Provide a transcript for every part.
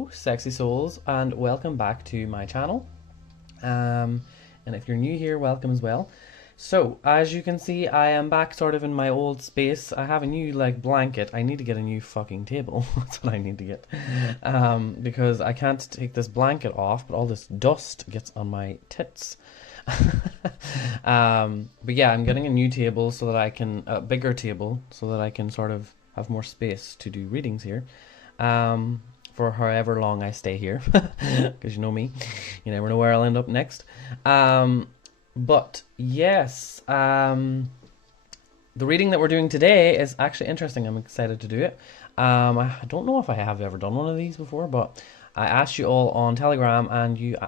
Hello, sexy souls, and welcome back to my channel. And if you're new here, welcome as well. So, as you can see, I am back sort of in my old space. I have a new, blanket. I need to get a new fucking table. That's what I need to get. Because I can't take this blanket off, but all this dust gets on my tits. But yeah, I'm getting a new table so that I can, a bigger table, so that I can sort of have more space to do readings here. For however long I stay here, because you know me, you never know where I'll end up next. But yes, the reading that we're doing today is actually interesting. I'm excited to do it. I don't know if I have ever done one of these before, but I asked you all on Telegram, and you,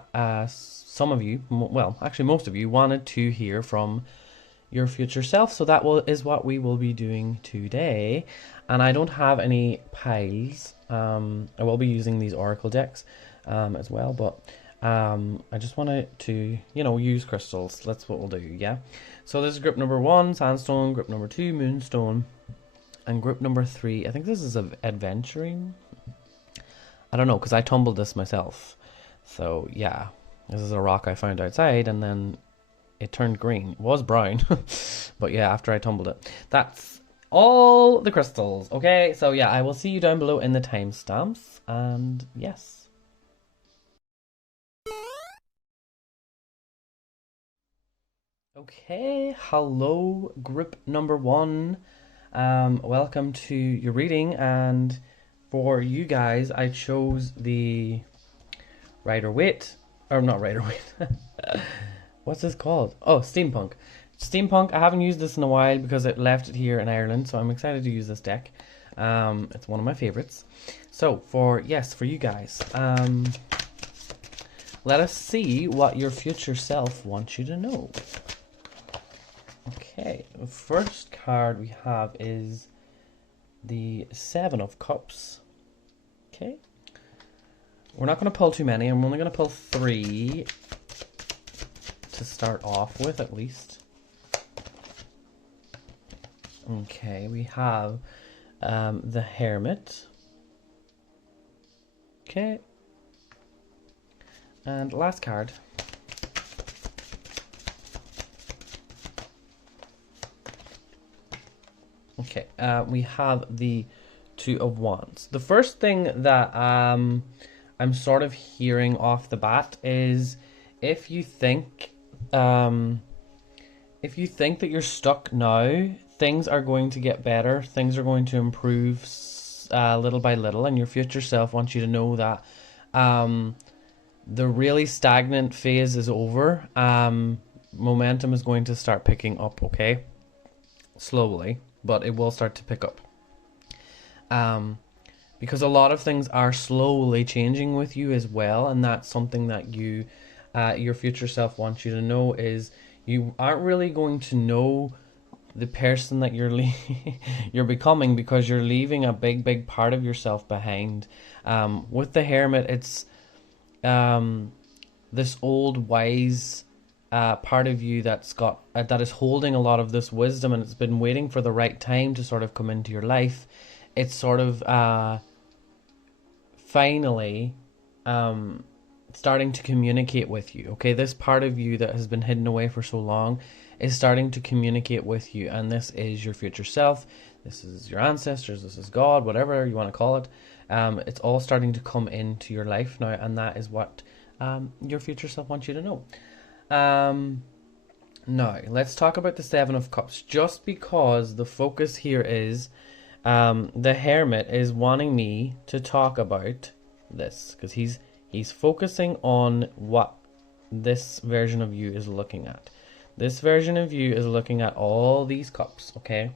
some of you, well, actually most of you, wanted to hear from your future self. So that is what we will be doing today. And I don't have any piles. I will be using these oracle decks as well, but I just wanted to, use crystals. That's what we'll do, yeah? So this is group number 1, sandstone, group number 2, moonstone, and group number 3, I think this is adventuring. I don't know, because I tumbled this myself. So yeah, this is a rock I found outside, and then it turned green. It was brown, but yeah, after I tumbled it. That's all the crystals. Okay, so yeah, I will see you down below in the timestamps, and yes. Okay, hello group number 1. Welcome to your reading, and for you guys I chose the Rider-Waite, or not Rider-Waite. What's this called? Oh, steampunk. Steampunk, I haven't used this in a while because it left it here in Ireland, so I'm excited to use this deck. It's one of my favorites. So, for you guys, let us see what your future self wants you to know. Okay, the first card we have is the 7 of Cups. Okay. We're not going to pull too many. I'm only going to pull 3 to start off with, at least. Okay, we have the Hermit. Okay. And last card. Okay, we have the 2 of Wands. The first thing that I'm sort of hearing off the bat is if you think that you're stuck now, things are going to get better, things are going to improve little by little, and your future self wants you to know that the really stagnant phase is over. Momentum is going to start picking up, okay? Slowly, but it will start to pick up. Because a lot of things are slowly changing with you as well, and that's something that your future self wants you to know, is you aren't really going to know the person that you're becoming, because you're leaving a big part of yourself behind. With the Hermit, it's this old wise part of you that's got that is holding a lot of this wisdom, and it's been waiting for the right time to sort of come into your life. It's sort of finally starting to communicate with you. Okay, this part of you that has been hidden away for so long is starting to communicate with you, and this is your future self. This is your ancestors, this is God, whatever you want to call it. It's all starting to come into your life now, and that is what your future self wants you to know. Now let's talk about the 7 of Cups, just because the focus here is the Hermit is wanting me to talk about this, because he's focusing on what this version of you is looking at. This version of you is looking at all these cups, okay?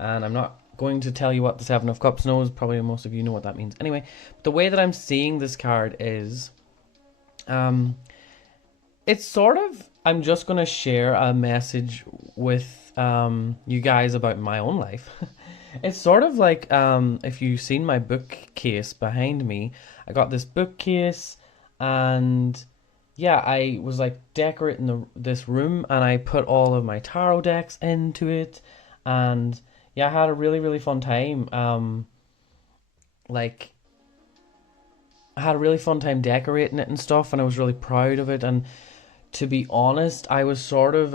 And I'm not going to tell you what the 7 of Cups knows. Probably most of you know what that means. Anyway, the way that I'm seeing this card is, it's sort of, I'm just going to share a message with you guys about my own life. It's sort of like, if you've seen my bookcase behind me, I got this bookcase, and yeah, I was like decorating this room, and I put all of my tarot decks into it, and yeah, I had a really fun time. I had a really fun time decorating it and stuff, and I was really proud of it. And to be honest, I was sort of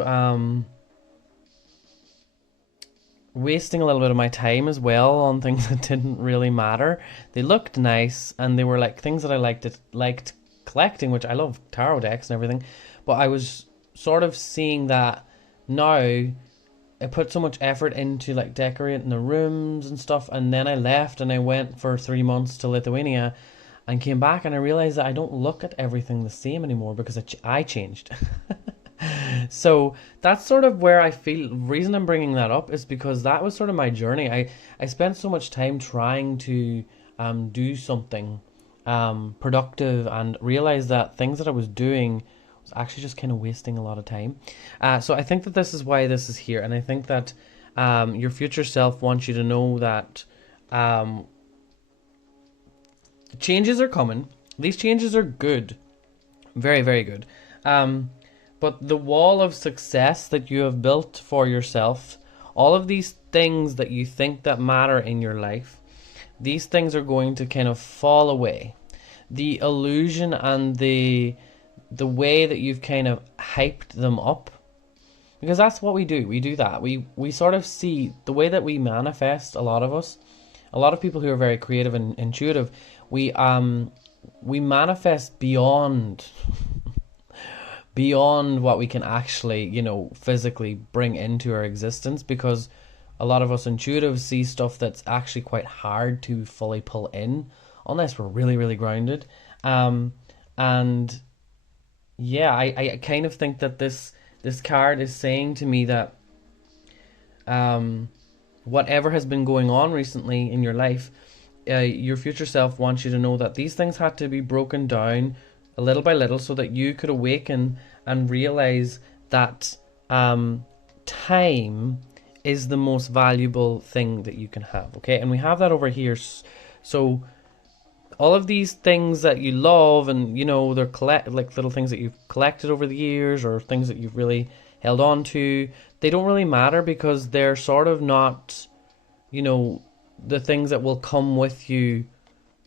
wasting a little bit of my time as well on things that didn't really matter. They looked nice, and they were like things that I liked collecting, which I love tarot decks and everything. But I was sort of seeing that now I put so much effort into like decorating the rooms and stuff, and then I left and I went for 3 months to Lithuania and came back, and I realized that I don't look at everything the same anymore because I changed. So that's sort of where I feel, the reason I'm bringing that up is because that was sort of my journey. I spent so much time trying to do something productive, and realized that things that I was doing was actually just kind of wasting a lot of time. So I think that this is why this is here, and I think that your future self wants you to know that changes are coming. These changes are good, very, very good. But the wall of success that you have built for yourself, all of these things that you think that matter in your life, these things are going to kind of fall away. The illusion and the way that you've kind of hyped them up, because that's what we do. We do that. We sort of see the way that we manifest. A lot of us, a lot of people who are very creative and intuitive, we manifest beyond what we can actually, physically bring into our existence, because a lot of us intuitives see stuff that's actually quite hard to fully pull in unless we're really, really grounded. And yeah, I kind of think that this card is saying to me that whatever has been going on recently in your life, your future self wants you to know that these things had to be broken down a little by little so that you could awaken and realize that time is the most valuable thing that you can have. Okay, and we have that over here. So all of these things that you love, and they're like little things that you've collected over the years, or things that you've really held on to, they don't really matter because they're sort of not, the things that will come with you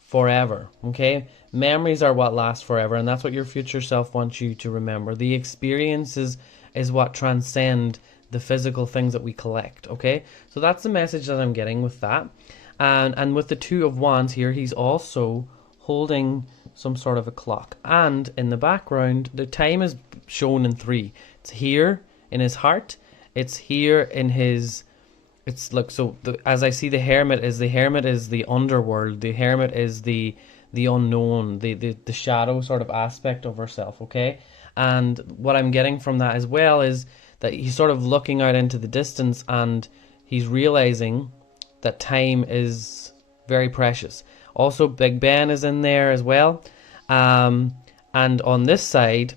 forever. Okay, memories are what last forever, and that's what your future self wants you to remember. The experiences is what transcend the physical things that we collect. Okay, so that's the message that I'm getting with that. And with the Two of Wands here, he's also holding some sort of a clock, and in the background the time is shown in 3. It's here in his heart, it's here in his, it's look, so as I see, the hermit is the underworld. The hermit is the unknown, the shadow sort of aspect of herself. Okay, and what I'm getting from that as well is that he's sort of looking out into the distance, and he's realizing that time is very precious. Also, Big Ben is in there as well. And on this side,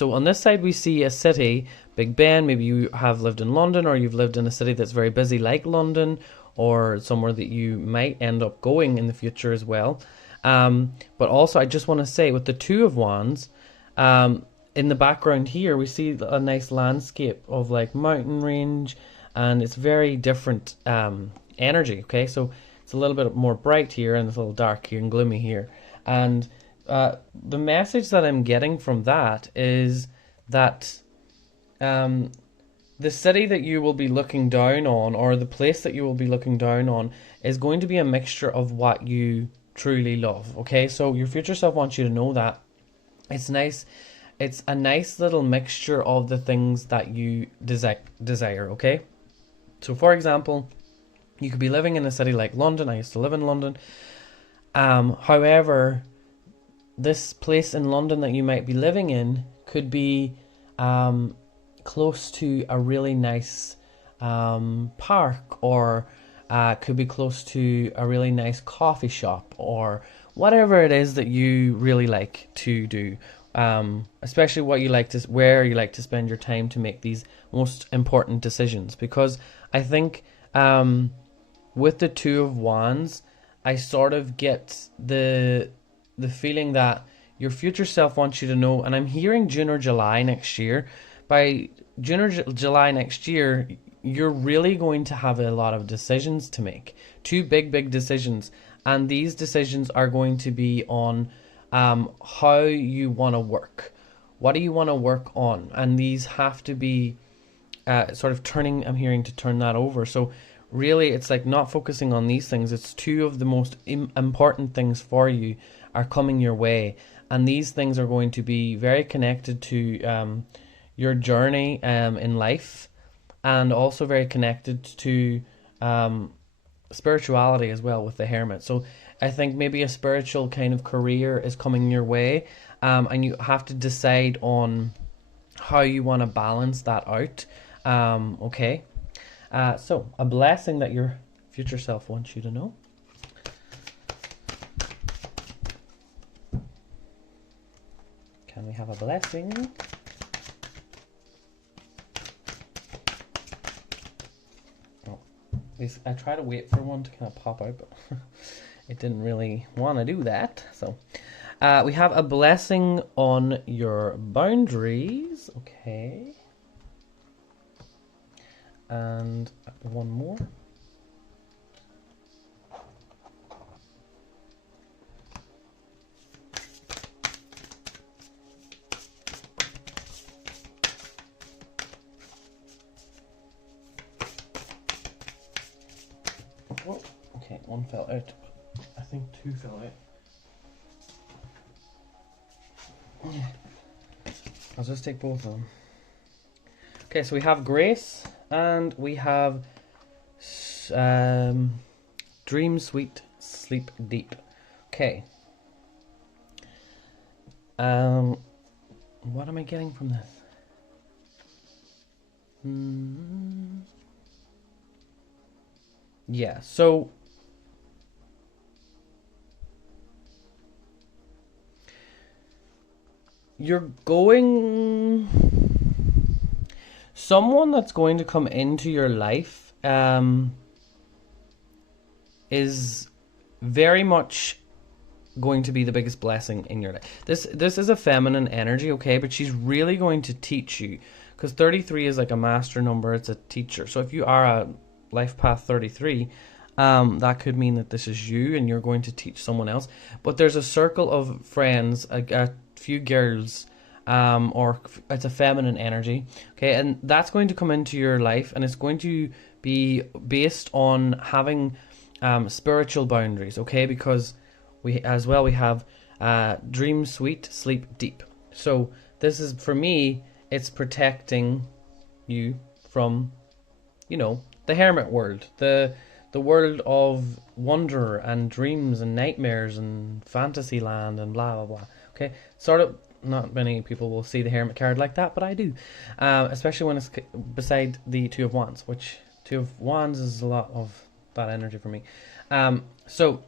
we see a city, Big Ben. Maybe you have lived in London, or you've lived in a city that's very busy like London, or somewhere that you might end up going in the future as well. But also, I just want to say, with the Two of Wands, in the background here, we see a nice landscape of like mountain range, and it's very different energy. Okay, so it's a little bit more bright here, and it's a little dark here and gloomy here. And the message that I'm getting from that is that the city that you will be looking down on, or the place that you will be looking down on, is going to be a mixture of what you truly love. Okay, so your future self wants you to know that it's nice. It's a nice little mixture of the things that you desire. Okay, so for example, you could be living in a city like London. I used to live in London. However, this place in London that you might be living in could be close to a really nice park, or could be close to a really nice coffee shop, or whatever it is that you really like to do. Especially where you like to spend your time to make these most important decisions. Because I think with the Two of Wands, I sort of get the feeling that your future self wants you to know, and I'm hearing June or July next year. By June or July next year, you're really going to have a lot of decisions to make. 2 big decisions. And these decisions are going to be on how you want to work. What do you want to work on? And these have to be sort of turning, I'm hearing to turn that over. So really, it's like not focusing on these things. It's two of the most important things for you are coming your way. And these things are going to be very connected to your journey in life, and also very connected to spirituality as well with the hermit. So I think maybe a spiritual kind of career is coming your way, and you have to decide on how you want to balance that out. Okay. So a blessing that your future self wants you to know. Can we have a blessing? Oh, I try to wait for one to kind of pop out, but it didn't really want to do that. So we have a blessing on your boundaries. Okay. And one more. Oh, okay, one fell out. I think two fell out. I'll just take both of them. Okay, so we have Grace and we have Dream Sweet, Sleep Deep. Okay. What am I getting from this? Yeah, so you're going, someone that's going to come into your life is very much going to be the biggest blessing in your life. This is a feminine energy, okay, but she's really going to teach you, because 33 is like a master number. It's a teacher. So if you are a life path 33, that could mean that this is you and you're going to teach someone else. But there's a circle of friends, a few girls, or it's a feminine energy, okay, and that's going to come into your life, and it's going to be based on having spiritual boundaries, okay, because we have dream sweet, sleep deep. So this is, for me, it's protecting you from, you know, the hermit world, the world of wonder and dreams and nightmares and fantasy land and blah blah blah. Okay, sort of. Not many people will see the hermit card like that, but I do, especially when it's beside the Two of Wands, which Two of Wands is a lot of that energy for me. So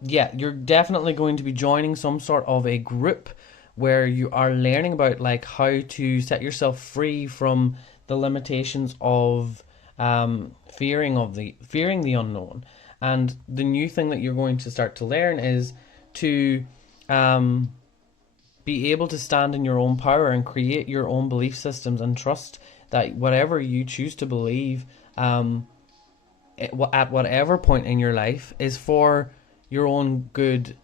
yeah, you're definitely going to be joining some sort of a group where you are learning about like how to set yourself free from the limitations of fearing the unknown. And the new thing that you're going to start to learn is to be able to stand in your own power and create your own belief systems, and trust that whatever you choose to believe at whatever point in your life is for your own good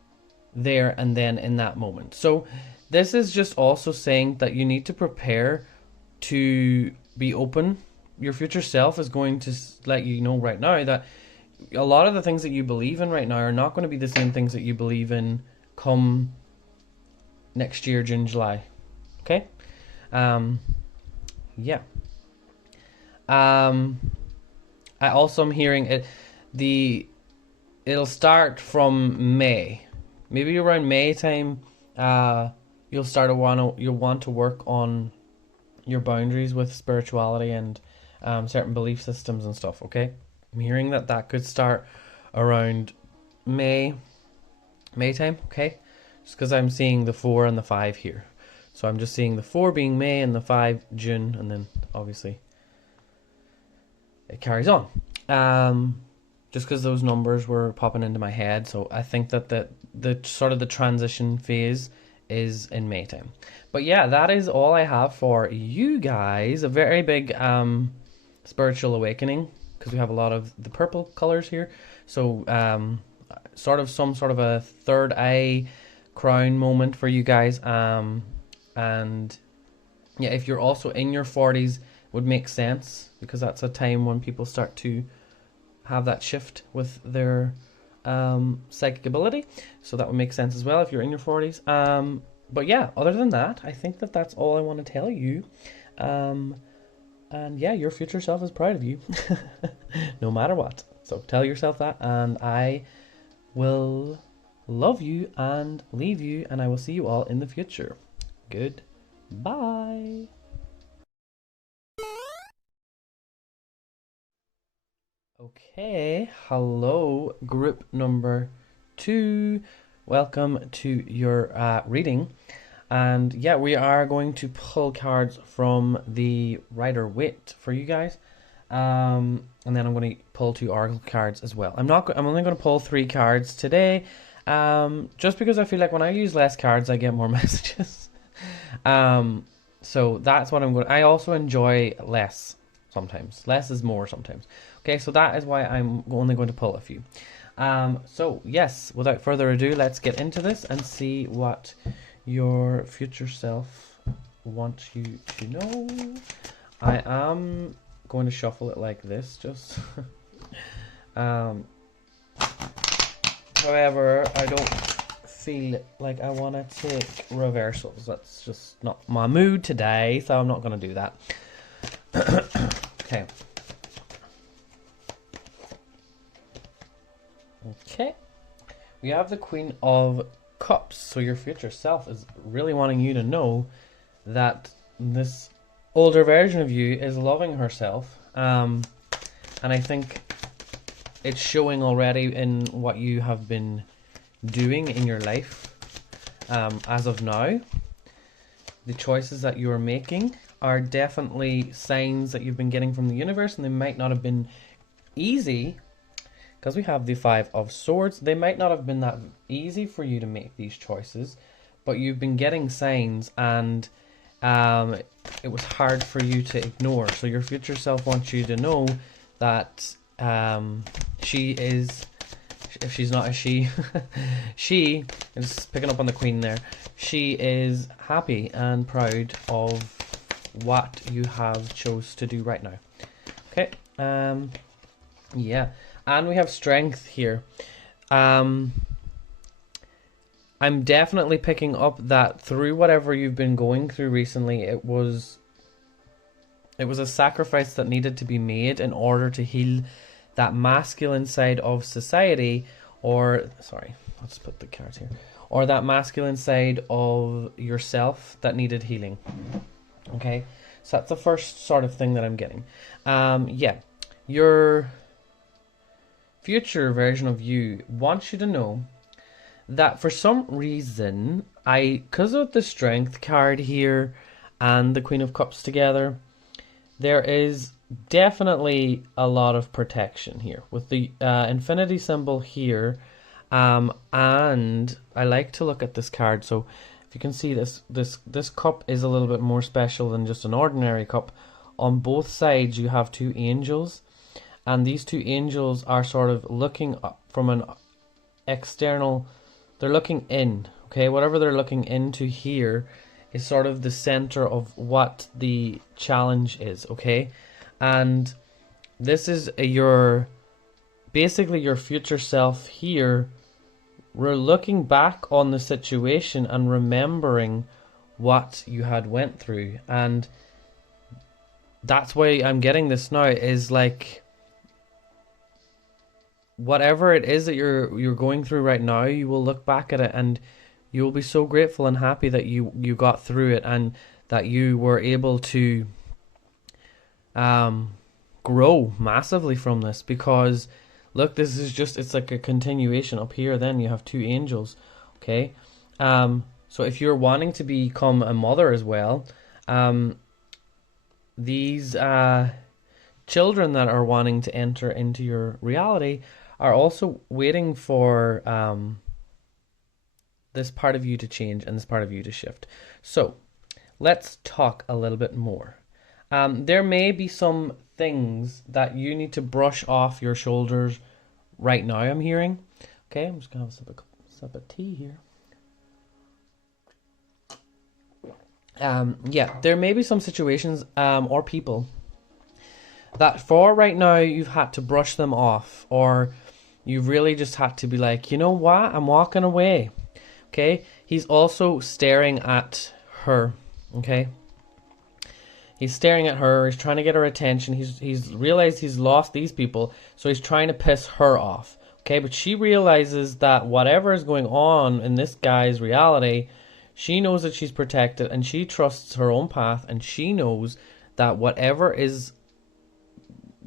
there and then in that moment. So this is just also saying that you need to prepare to be open. Your future self is going to let you know right now that a lot of the things that you believe in right now are not going to be the same things that you believe in come next year, June, July. Okay? Yeah. I also am hearing it'll start from May. Maybe around May time, you'll want to work on your boundaries with spirituality and certain belief systems and stuff, okay? I'm hearing that could start around May time, okay? Just because I'm seeing the 4 and the 5 here. So I'm just seeing the 4 being May and the 5 June, and then obviously it carries on. Just because those numbers were popping into my head, so I think that the sort of the transition phase is in May time. But yeah, that is all I have for you guys. A very big spiritual awakening, because we have a lot of the purple colors here. So sort of some sort of a third eye crown moment for you guys. And yeah, if you're also in your 40s, would make sense, because that's a time when people start to have that shift with their psychic ability. So that would make sense as well if you're in your 40s. But yeah, other than that, I think that that's all I want to tell you. And yeah, your future self is proud of you, no matter what. So tell yourself that, and I will love you and leave you, and I will see you all in the future. Goodbye. Okay, hello, group number 2. Welcome to your reading. And yeah, we are going to pull cards from the Rider-Waite for you guys. And then I'm going to pull 2 oracle cards as well. I'm only going to pull 3 cards today. Just because I feel like when I use less cards, I get more messages. So that's what I'm going to... I also enjoy less sometimes. Less is more sometimes. Okay, so that is why I'm only going to pull a few. So yes, without further ado, let's get into this and see what your future self wants you to know. I am going to shuffle it like this, just however, I don't feel like I want to take reversals. That's just not my mood today, so I'm not going to do that. Okay. Okay. We have the Queen of Cups. So your future self is really wanting you to know that this older version of you is loving herself. And I think it's showing already in what you have been doing in your life as of now. The choices that you are making are definitely signs that you've been getting from the universe, and they might not have been easy, because we have the 5 of Swords. They might not have been that easy for you to make these choices, but you've been getting signs, and it was hard for you to ignore. So your future self wants you to know that she is, if she's not a she, she is picking up on the Queen there. She is happy and proud of what you have chose to do right now. Okay, yeah. And we have Strength here. I'm definitely picking up that through whatever you've been going through recently, it was a sacrifice that needed to be made in order to heal that masculine side of society, or, sorry, let's put the cards here, or that masculine side of yourself that needed healing. Okay, so that's the first sort of thing that I'm getting. Yeah, your future version of you wants you to know that for some reason, because of the Strength card here and the Queen of Cups together, there is definitely a lot of protection here with the infinity symbol here. And I like to look at this card. So if you can see, this cup is a little bit more special than just an ordinary cup. On both sides you have 2 angels, and these 2 angels are sort of looking up from an external, they're looking in, okay? Whatever they're looking into here is sort of the center of what the challenge is, okay? And this is basically your future self here. We're looking back on the situation and remembering what you had went through, and that's why I'm getting this now, is like, whatever it is that you're going through right now, you will look back at it and you will be so grateful and happy that you got through it, and that you were able to grow massively from this. Because look, this is just, it's like a continuation. Up here then you have 2 angels, okay? So if you're wanting to become a mother as well, these children that are wanting to enter into your reality are also waiting for this part of you to change and this part of you to shift. So let's talk a little bit more. There may be some things that you need to brush off your shoulders right now, I'm hearing. Okay, I'm just gonna have a sip of tea here. Yeah, there may be some situations or people that for right now you've had to brush them off, or you've really just had to be like, you know what, I'm walking away. Okay, he's also staring at her. Okay, he's staring at her. He's trying to get her attention. He's realized he's lost these people, so he's trying to piss her off. Okay, but she realizes that whatever is going on in this guy's reality, she knows that she's protected, and she trusts her own path, and she knows that whatever is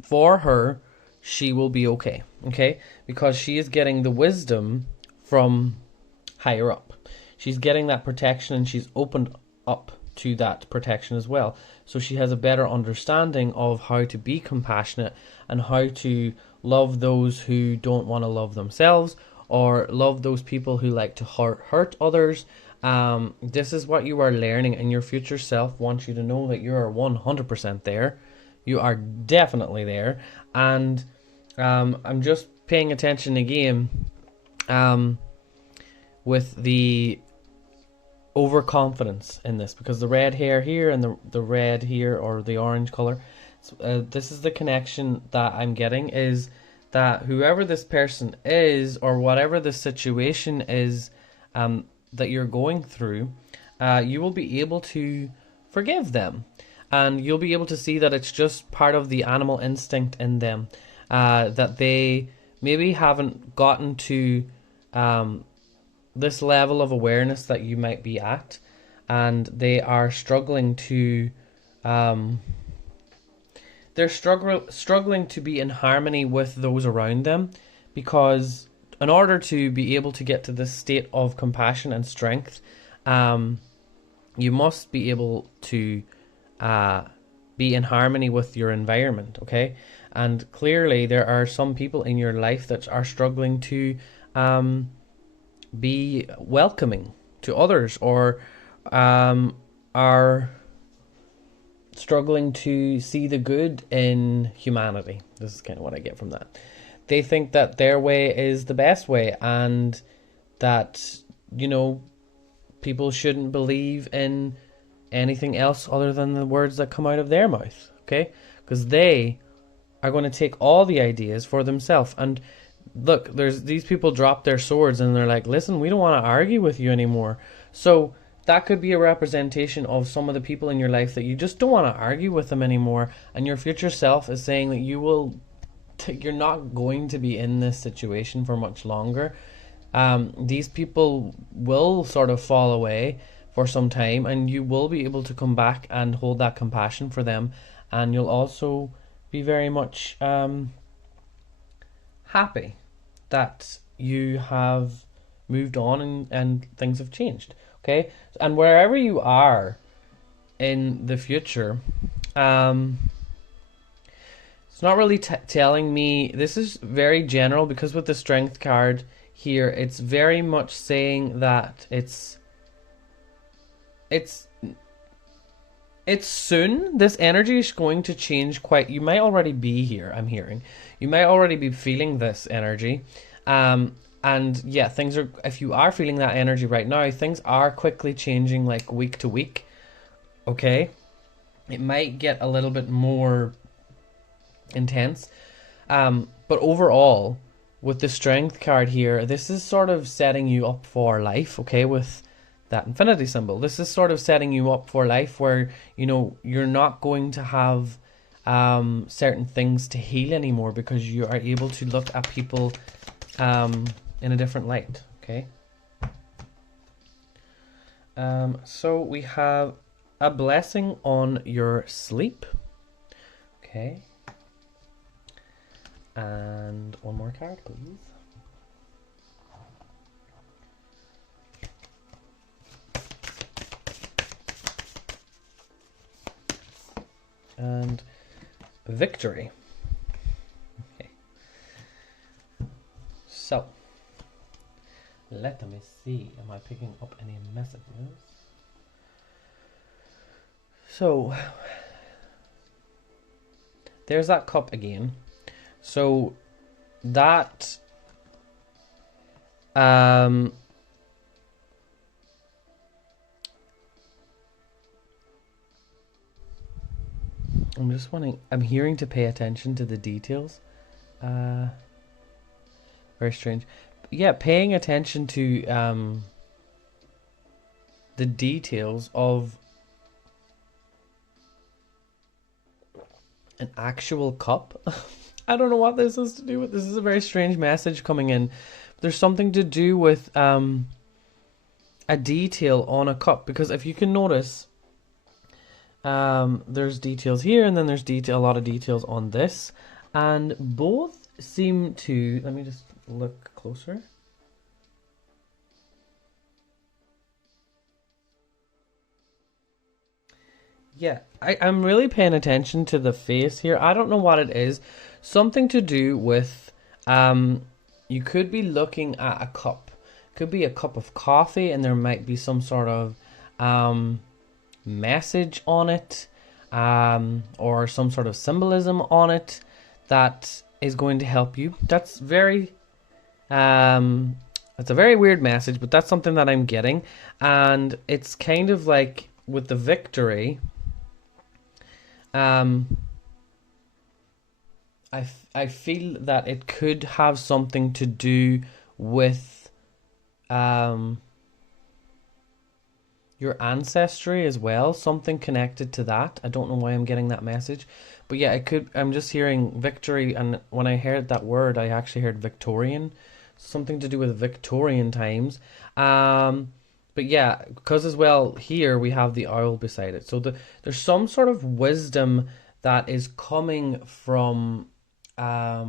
for her, she will be okay. Okay, because she is getting the wisdom from higher up. She's getting that protection, and she's opened up to that protection as well. So she has a better understanding of how to be compassionate and how to love those who don't want to love themselves, or love those people who like to hurt others. This is what you are learning, and your future self wants you to know that you are 100% there. You are definitely there. And I'm just paying attention again with the overconfidence in this, because the red hair here and the red here, or the orange color, this is the connection that I'm getting, is that whoever this person is, or whatever the situation is that you're going through, you will be able to forgive them, and you'll be able to see that it's just part of the animal instinct in them, that they maybe haven't gotten to this level of awareness that you might be at, and they are struggling to struggling to be in harmony with those around them, because in order to be able to get to this state of compassion and strength, you must be able to be in harmony with your environment. Okay, and clearly there are some people in your life that are struggling to be welcoming to others, or are struggling to see the good in humanity. This is kind of what I get from that. They think that their way is the best way, and that, you know, people shouldn't believe in anything else other than the words that come out of their mouth. Okay, because they are going to take all the ideas for themselves. And look, there's these people drop their swords and they're like, listen, we don't want to argue with you anymore. So that could be a representation of some of the people in your life that you just don't want to argue with them anymore, and your future self is saying that you're not going to be in this situation for much longer. These people will sort of fall away for some time, and you will be able to come back and hold that compassion for them, and you'll also be very much happy that you have moved on and things have changed. Okay, and wherever you are in the future, it's not really telling me, this is very general, because with the strength card here, it's very much saying that it's soon. This energy is going to change quite. You might already be here, I'm hearing. You might already be feeling this energy. And yeah, things are, if you are feeling that energy right now, things are quickly changing, like week to week. Okay? It might get a little bit more intense. But overall, with the strength card here, this is sort of setting you up for life, okay, with that infinity symbol. This is sort of setting you up for life where, you know, you're not going to have certain things to heal anymore, because you are able to look at people in a different light, okay? So we have a blessing on your sleep, okay? And one more card, please. And victory. Okay. So, let me see. Am I picking up any messages? So, there's that cup again. So, that Um, I'm hearing to pay attention to the details. Very strange. Yeah, paying attention to the details of an actual cup. I don't know what this has to do with. This is a very strange message coming in. There's something to do with a detail on a cup, because if you can notice, there's details here, and then there's a lot of details on this, and both seem to. Let me just look closer. Yeah, I'm really paying attention to the face here. I don't know what it is. Something to do with, you could be looking at a cup. Could be a cup of coffee, and there might be some sort of message on it, or some sort of symbolism on it that is going to help you. That's very, it's a very weird message, but that's something that I'm getting. And it's kind of like with the victory, I feel that it could have something to do with your ancestry as well, something connected to that. I don't know why I'm getting that message, but yeah, it could. I'm just hearing victory, and when I heard that word, I actually heard Victorian, something to do with Victorian times. But yeah, because as well here we have the owl beside it, so there's some sort of wisdom that is coming from a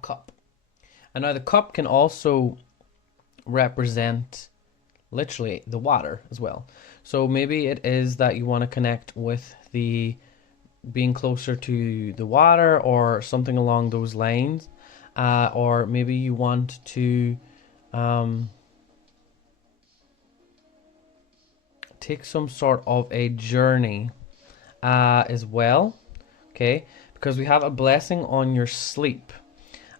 cup. And now the cup can also represent literally the water as well. So maybe it is that you want to connect with the being closer to the water or something along those lines, or maybe you want to take some sort of a journey as well, okay, because we have a blessing on your sleep,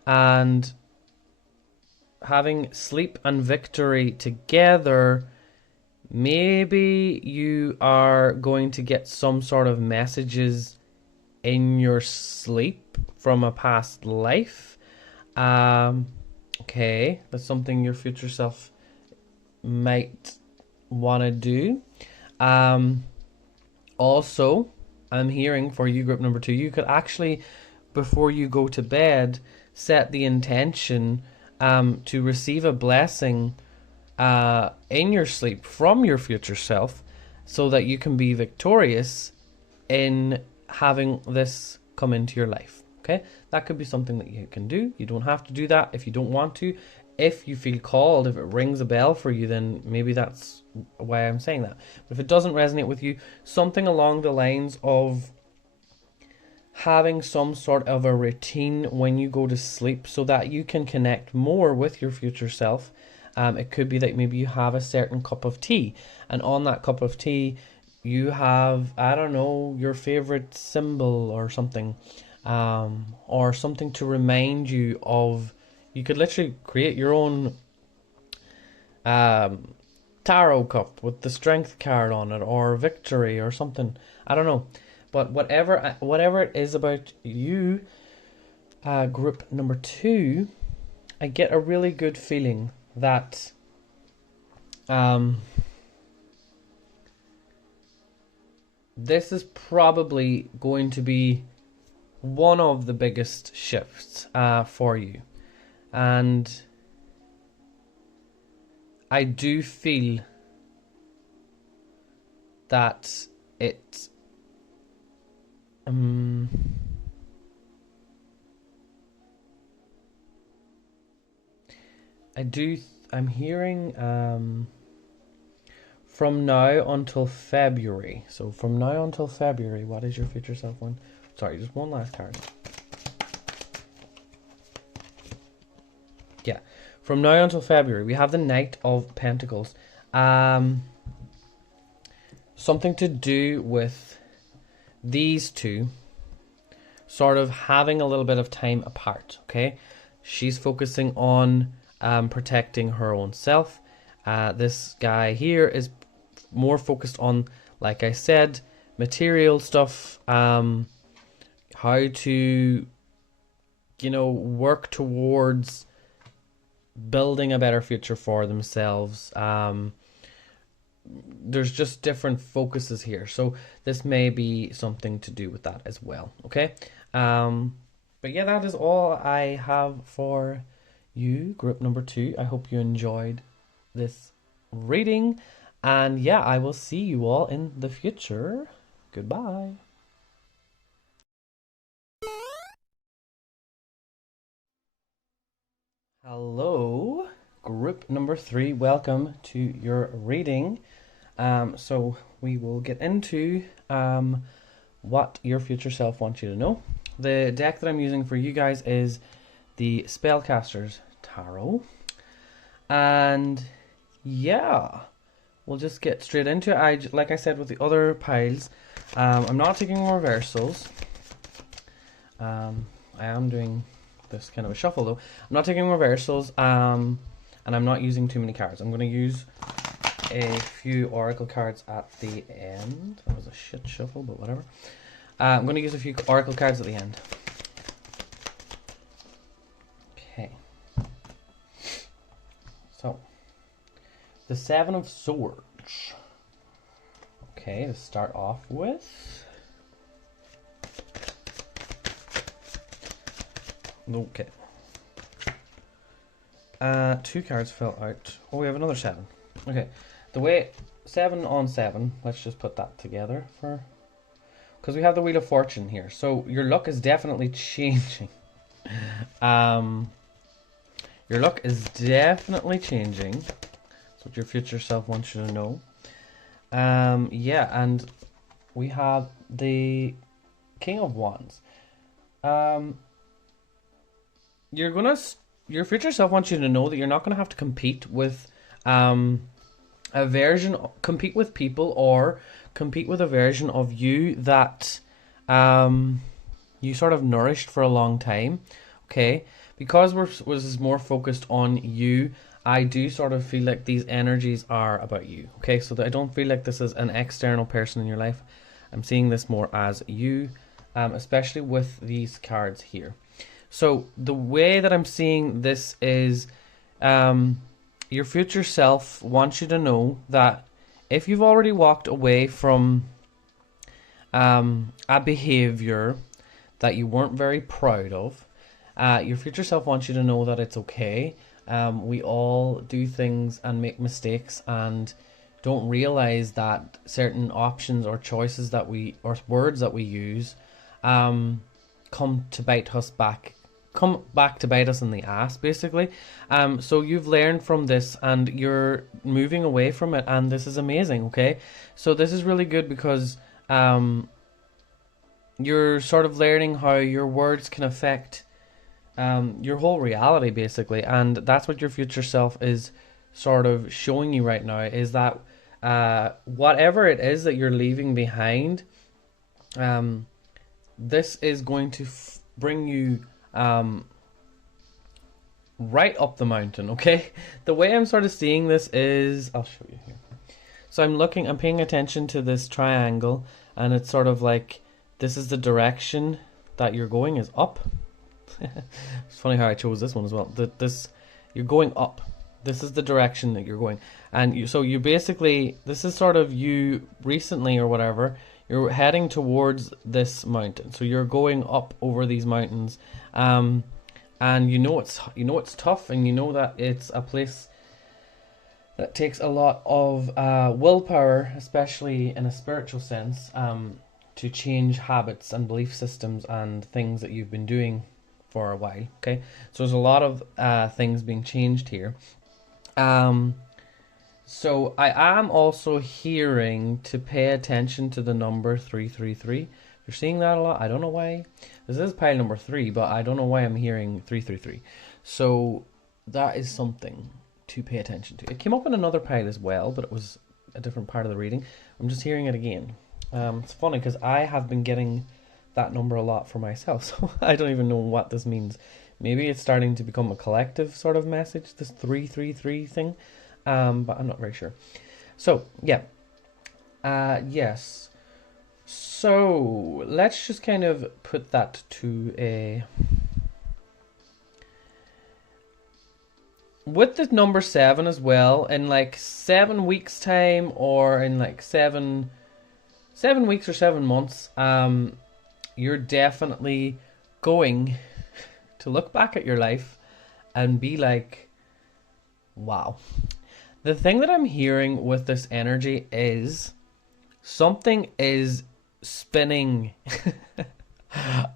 and having sleep and victory together, maybe you are going to get some sort of messages in your sleep from a past life. Okay, that's something your future self might want to do. Also, I'm hearing for you, group number 2, you could actually, before you go to bed, set the intention to receive a blessing in your sleep from your future self, so that you can be victorious in having this come into your life. Okay, that could be something that you can do. You don't have to do that if you don't want to. If you feel called, if it rings a bell for you, then maybe that's why I'm saying that. But if it doesn't resonate with you, something along the lines of having some sort of a routine when you go to sleep so that you can connect more with your future self. It could be that maybe you have a certain cup of tea, and on that cup of tea you have, I don't know, your favorite symbol or something, or something to remind you of. You could literally create your own tarot cup with the strength card on it, or victory or something. I don't know. But whatever it is about you, group number 2, I get a really good feeling that this is probably going to be one of the biggest shifts for you. And I do feel that it I'm hearing from now until February. So from now until February, what is your future self one? Sorry, just one last card. Yeah, from now until February, we have the Knight of Pentacles. Something to do with these two sort of having a little bit of time apart, okay? She's focusing on protecting her own self. This guy here is more focused on, like I said, material stuff, how to, work towards building a better future for themselves. There's just different focuses here, so this may be something to do with that as well. Okay, but yeah, that is all I have for you, group number 2. I hope you enjoyed this reading, and yeah, I will see you all in the future. Goodbye. Hello, group number 3. Welcome to your reading. So we will get into what your future self wants you to know. The deck that I'm using for you guys is the Spellcaster's Tarot. And yeah, we'll just get straight into it. Like I said with the other piles, I'm not taking reversals. I am doing this kind of a shuffle though. I'm not taking reversals, and I'm not using too many cards. I'm going to use a few oracle cards at the end. That was a shit shuffle, but whatever. I'm going to use a few oracle cards at the end. Okay. So, the 7 of Swords. Okay, to start off with. Okay. 2 cards fell out. Oh, we have another 7. Okay. The way 7 on 7, let's just put that together for, because we have the Wheel of Fortune here. So your luck is definitely changing. Your luck is definitely changing. That's what your future self wants you to know. Yeah, and we have the King of Wands. Your future self wants you to know that you're not gonna have to compete with compete with people, or compete with a version of you that you sort of nourished for a long time. Okay, because this is more focused on you, I do sort of feel like these energies are about you. Okay, so that I don't feel like this is an external person in your life. I'm seeing this more as you, especially with these cards here. So the way that I'm seeing this is, your future self wants you to know that if you've already walked away from a behavior that you weren't very proud of, your future self wants you to know that it's okay. We all do things and make mistakes and don't realize that certain options or choices that or words that we use come back to bite us in the ass, basically. So you've learned from this and you're moving away from it, and this is amazing. Okay, so this is really good because you're sort of learning how your words can affect your whole reality, basically. And that's what your future self is sort of showing you right now, is that whatever it is that you're leaving behind, this is going to bring you right up the mountain. Okay, the way I'm sort of seeing this is, I'll show you here. So I'm paying attention to this triangle, and it's sort of like, this is the direction that you're going, is up. It's funny how I chose this one as well. You're going up. This is the direction that you're going, and you basically, this is sort of you recently or whatever. You're heading towards this mountain, so you're going up over these mountains, and it's tough, and you know that it's a place that takes a lot of willpower, especially in a spiritual sense, to change habits and belief systems and things that you've been doing for a while. Okay, so there's a lot of things being changed here. So I am also hearing to pay attention to the number 333. You're seeing that a lot. I don't know why. This is pile number 3, but I don't know why I'm hearing 333. So that is something to pay attention to. It came up in another pile as well, but it was a different part of the reading. I'm just hearing it again. It's funny because I have been getting that number a lot for myself, so I don't even know what this means. Maybe it's starting to become a collective sort of message, this 333 thing, but I'm not very sure. So yeah, yes. So let's just kind of put that to a... With the number 7 as well, in like 7 weeks time, or in like 7 weeks or 7 months, you're definitely going to look back at your life and be like, wow. The thing that I'm hearing with this energy is something is spinning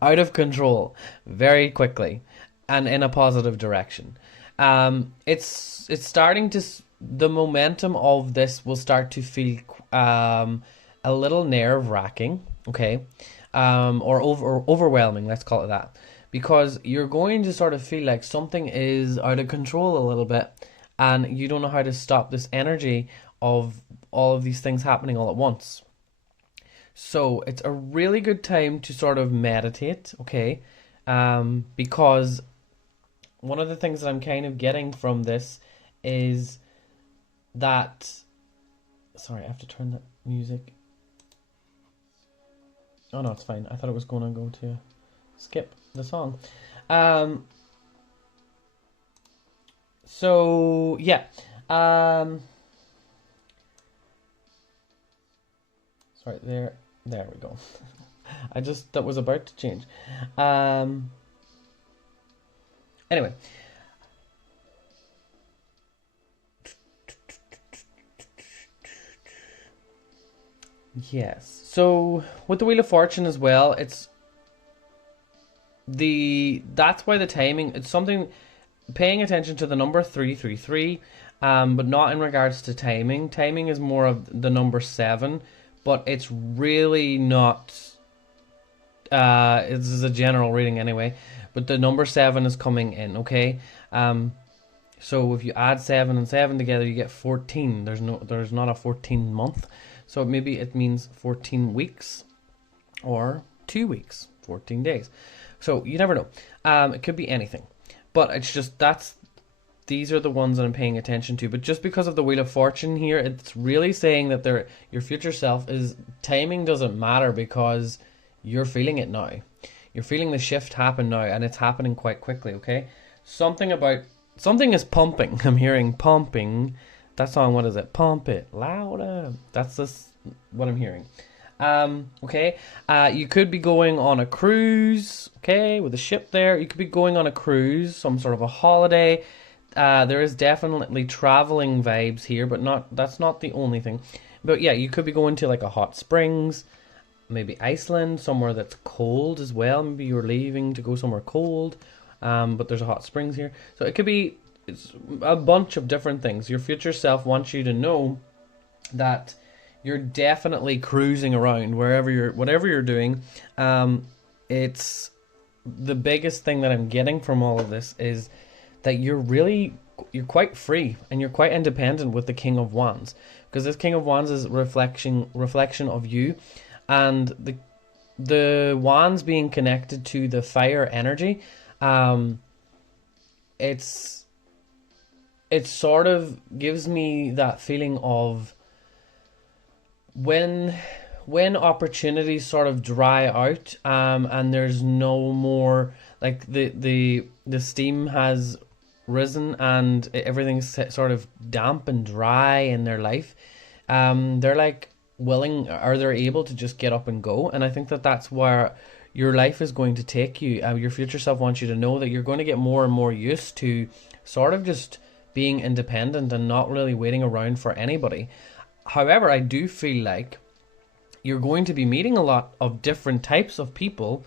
out of control very quickly and in a positive direction. It's starting to, the momentum of this will start to feel a little nerve-wracking, okay, or overwhelming, let's call it that, because you're going to sort of feel like something is out of control a little bit, and you don't know how to stop this energy of all of these things happening all at once. So it's a really good time to sort of meditate, okay, because one of the things that I'm kind of getting from this is that... Sorry, I have to turn that music. Oh no, it's fine. I thought it was going to go to skip the song. So yeah. Sorry, there we go. That was about to change. Anyway. Yes. So with the Wheel of Fortune as well, that's why the timing, it's something, paying attention to the number 333, but not in regards to timing. Timing is more of the number 7, but it's really not, this is a general reading anyway, but the number 7 is coming in, okay? So if you add 7 and 7 together, you get 14. There's not a 14 month. So maybe it means 14 weeks or 2 weeks, 14 days. So you never know. It could be anything. But it's just, these are the ones that I'm paying attention to. But just because of the Wheel of Fortune here, it's really saying that your future self is, timing doesn't matter because you're feeling it now. You're feeling the shift happen now, and it's happening quite quickly, okay? Something is pumping. I'm hearing pumping. That song, what is it? Pump it louder. That's what I'm hearing. Okay. You could be going on a cruise, okay, with a ship there. You could be going on a cruise, some sort of a holiday. There is definitely traveling vibes here, but that's not the only thing. But yeah, you could be going to like a hot springs, maybe Iceland, somewhere that's cold as well. Maybe you're leaving to go somewhere cold, but there's a hot springs here. So it could be, it's a bunch of different things. Your future self wants you to know that you're definitely cruising around whatever you're doing. It's the biggest thing that I'm getting from all of this is that you're quite free and you're quite independent with the King of Wands, because this King of Wands is reflection of you, and the wands being connected to the fire energy. It sort of gives me that feeling of when opportunities sort of dry out, and there's no more, like the steam has risen and everything's sort of damp and dry in their life, they're like willing, or they're able to just get up and go. And I think that that's where your life is going to take you. Your future self wants you to know that you're going to get more and more used to sort of just being independent and not really waiting around for anybody. However, I do feel like you're going to be meeting a lot of different types of people.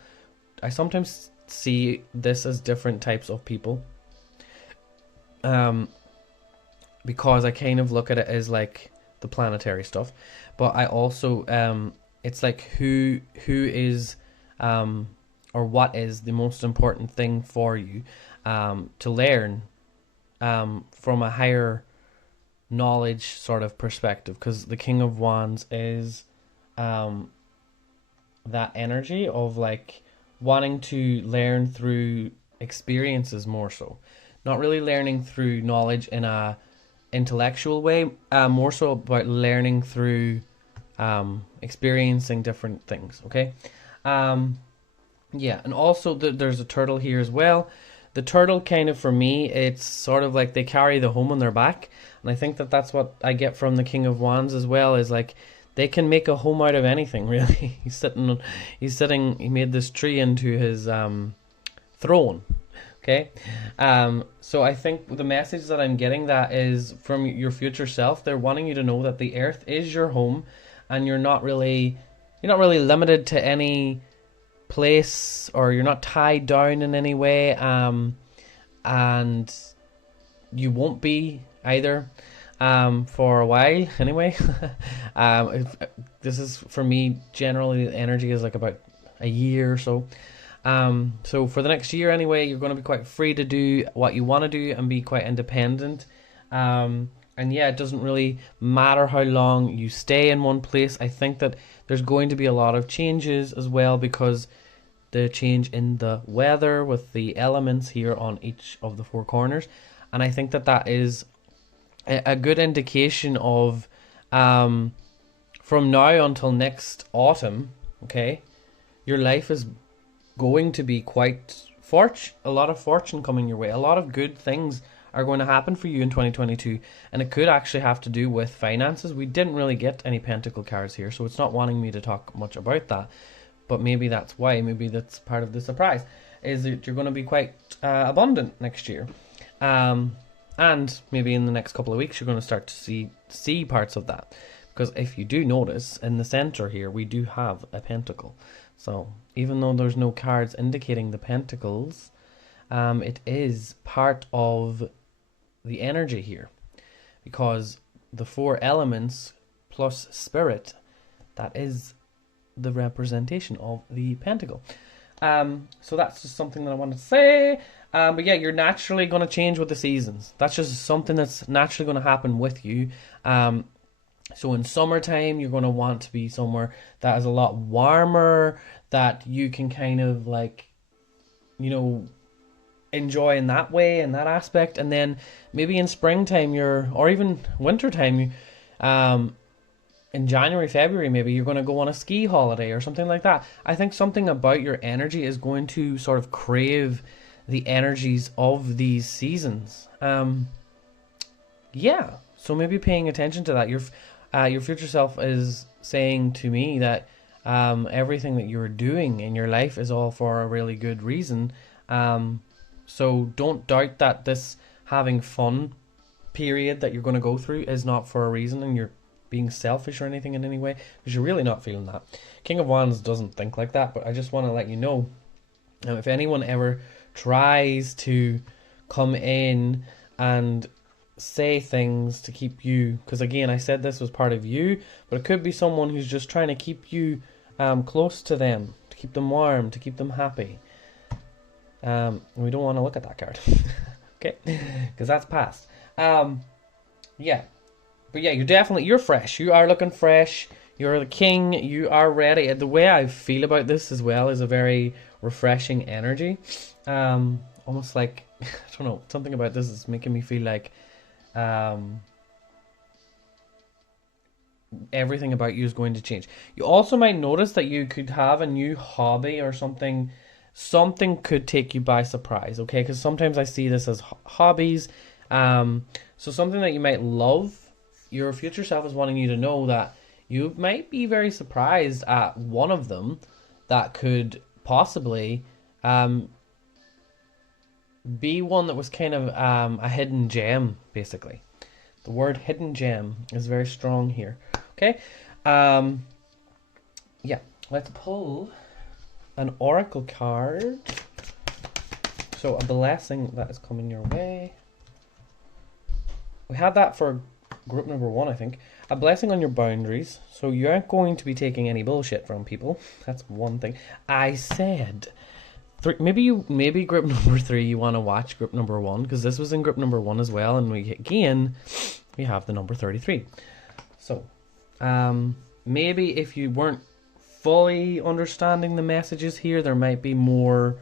I sometimes see this as different types of people, because I kind of look at it as like the planetary stuff, but I also it's like who is or what is the most important thing for you to learn from a higher knowledge sort of perspective, because the King of Wands is that energy of like wanting to learn through experiences more so. Not really learning through knowledge in a intellectual way, more so about learning through experiencing different things, okay? Yeah, and also there's a turtle here as well. The turtle kind of, for me, it's sort of like they carry the home on their back. And I think that that's what I get from the King of Wands as well, is like they can make a home out of anything, really. He made this tree into his throne, okay? So I think the message that I'm getting that is from your future self. They're wanting you to know that the earth is your home, and you're not really limited to any place, or you're not tied down in any way, and you won't be either for a while anyway. This is, for me, generally the energy is like about a year or so. So for the next year anyway, you're going to be quite free to do what you want to do and be quite independent. And yeah, it doesn't really matter how long you stay in one place. I think that there's going to be a lot of changes as well, because the change in the weather with the elements here on each of the four corners. And I think that that is a good indication of from now until next autumn, okay, your life is going to be quite a lot of fortune coming your way. A lot of good things are going to happen for you in 2022, and it could actually have to do with finances. We didn't really get any pentacle cards here, so it's not wanting me to talk much about that, but maybe that's why. Maybe that's part of the surprise, is that you're going to be quite abundant next year, and maybe in the next couple of weeks you're going to start to see parts of that, because if you do notice, in the center here we do have a pentacle. So even though there's no cards indicating the pentacles, it is part of the energy here, because the four elements plus spirit, that is the representation of the pentacle. So that's just something that I wanted to say. But yeah, you're naturally going to change with the seasons. That's just something that's naturally going to happen with you. So in summertime, you're going to want to be somewhere that is a lot warmer, that you can kind of like, you know, enjoy in that way, in that aspect. And then maybe in springtime, or even wintertime, in January, February, maybe you're going to go on a ski holiday or something like that. I think something about your energy is going to sort of crave the energies of these seasons. Yeah, so maybe paying attention to that. Your future self is saying to me that everything that you're doing in your life is all for a really good reason. So don't doubt that this having fun period that you're going to go through is not for a reason, and you're being selfish or anything in any way, because you're really not feeling that. King of Wands doesn't think like that, but I just want to let you know, if anyone ever tries to come in and say things to keep you, because again, I said this was part of you, but it could be someone who's just trying to keep you close to them, to keep them warm, to keep them happy. We don't want to look at that card. Okay, because that's past. Yeah, but yeah, you're fresh. You are looking fresh. You're the king. You are ready. The way I feel about this as well is a very refreshing energy. Almost like, I don't know, something about this is making me feel like everything about you is going to change. You also might notice that you could have a new hobby or something. Something could take you by surprise, okay? Because sometimes I see this as hobbies. So something that you might love, your future self is wanting you to know that you might be very surprised at one of them that could possibly be one that was kind of a hidden gem, basically. The word hidden gem is very strong here, okay? Yeah, let's pull an oracle card. So a blessing that is coming your way. We had that for group number 1, I think. A blessing on your boundaries. So you aren't going to be taking any bullshit from people. That's one thing. I said maybe group number 3 you want to watch group number 1, because this was in group number 1 as well, and we have the number 33. So maybe if you weren't fully understanding the messages here, there might be more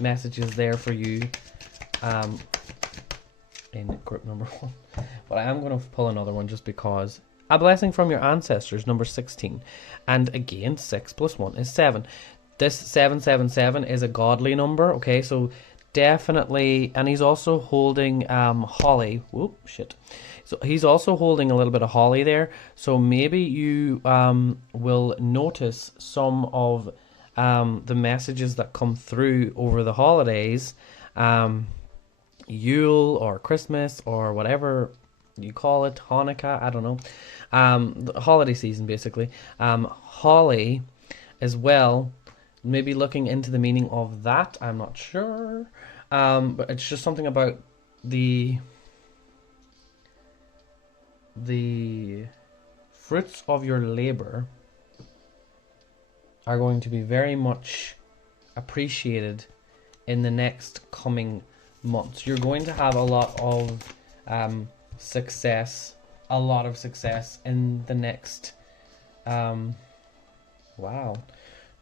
messages there for you in group number 1. But I am going to pull another one just because. A blessing from your ancestors, number 16. And again, 6 plus 1 is 7. This 777 is a godly number, okay? So definitely, and he's also holding holly. Whoop, shit. So he's also holding a little bit of holly there. So maybe you will notice some of the messages that come through over the holidays, Yule or Christmas or whatever you call it, Hanukkah, I don't know, the holiday season basically. Holly as well, maybe looking into the meaning of that, I'm not sure, but it's just something about the fruits of your labor are going to be very much appreciated in the next coming months. You're going to have a lot of success in the next wow.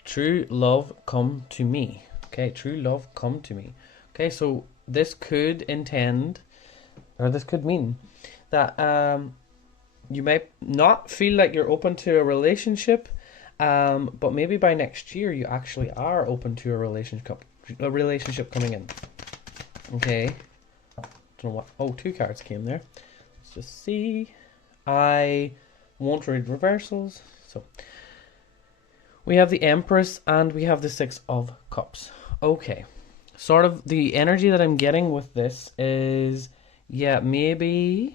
True love come to me. Okay, true love come to me. Okay, so this could intend, or this could mean that you might not feel like you're open to a relationship, but maybe by next year you actually are open to a relationship coming in. Okay, don't know what. Oh, 2 cards came there. Let's just see. I won't read reversals. So we have the Empress and we have the 6 of Cups. Okay, sort of the energy that I'm getting with this is, yeah, maybe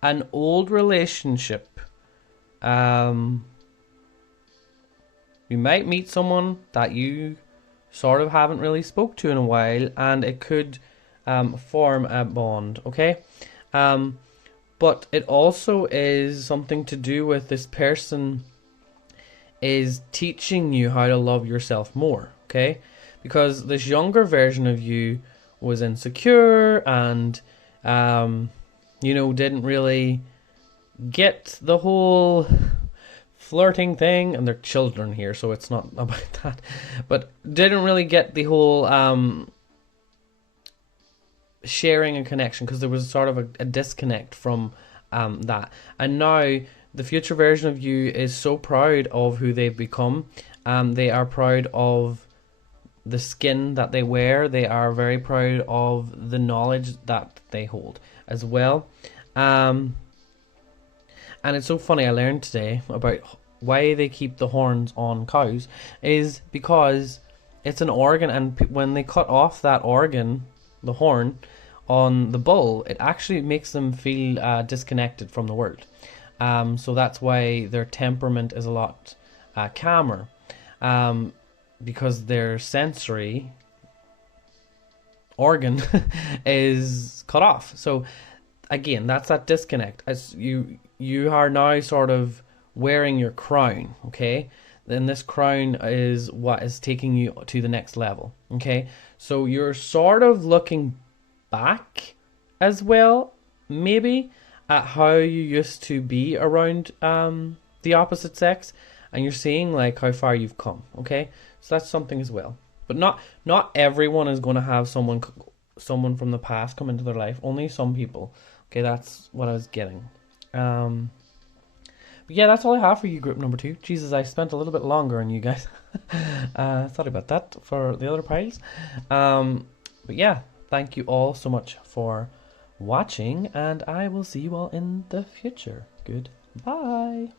an old relationship. You might meet someone that you sort of haven't really spoke to in a while, and it could form a bond, okay? But it also is something to do with this person is teaching you how to love yourself more, okay? Because this younger version of you was insecure and, you know, didn't really get the whole flirting thing, and they're children here, so it's not about that, but didn't really get the whole sharing and connection, because there was sort of a disconnect from that. And now the future version of you is so proud of who they've become. They are proud of the skin that they wear. They are very proud of the knowledge that they hold as well. And it's so funny, I learned today about why they keep the horns on cows is because it's an organ, and when they cut off that organ, the horn, on the bull, it actually makes them feel disconnected from the world. So that's why their temperament is a lot calmer, because their sensory organ is cut off. So again, that's that disconnect. As you are now sort of wearing your crown, okay? Then this crown is what is taking you to the next level, okay? So you're sort of looking back as well, maybe, at how you used to be around the opposite sex, and you're seeing like how far you've come, okay? So that's something as well. But not everyone is going to have someone from the past come into their life. Only some people. Okay, that's what I was getting. But yeah, that's all I have for you, group number 2. Jesus, I spent a little bit longer on you guys. Sorry about that for the other piles. But yeah, thank you all so much for watching, and I will see you all in the future. Goodbye.